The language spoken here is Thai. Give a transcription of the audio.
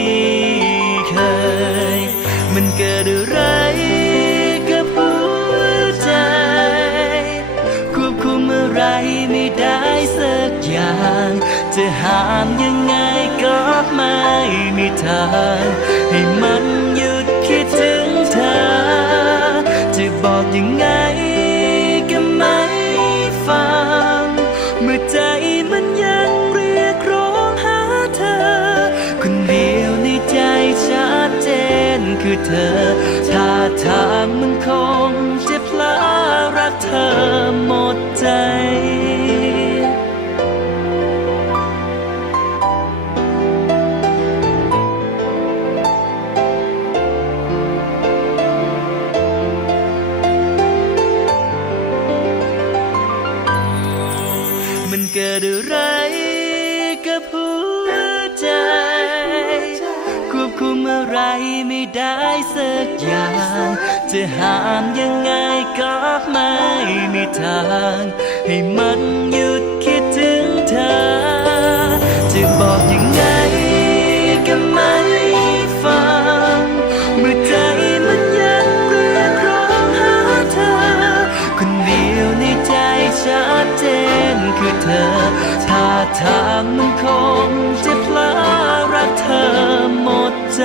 มันเกิดอะไรกับหัวใจ ควบคุมอะไรไม่ได้สักอย่าง จะห้ามยังไงก็ไม่มีทาง คือเธอท่าทางมันคงจะพลารักเธอหมดใจ มันเกิดอะไร ได้สักอย่าง จะห้ามยังไงก็ไม่มีทาง ให้มันหยุดคิดถึงเธอ จะบอกยังไงก็ไม่ฟัง เมื่อใจมันยังเรียกร้องหาเธอ คนเดียวในใจชัดเจนคือเธอ ท่าทางมันคงจะพลารักเธอหมดใจ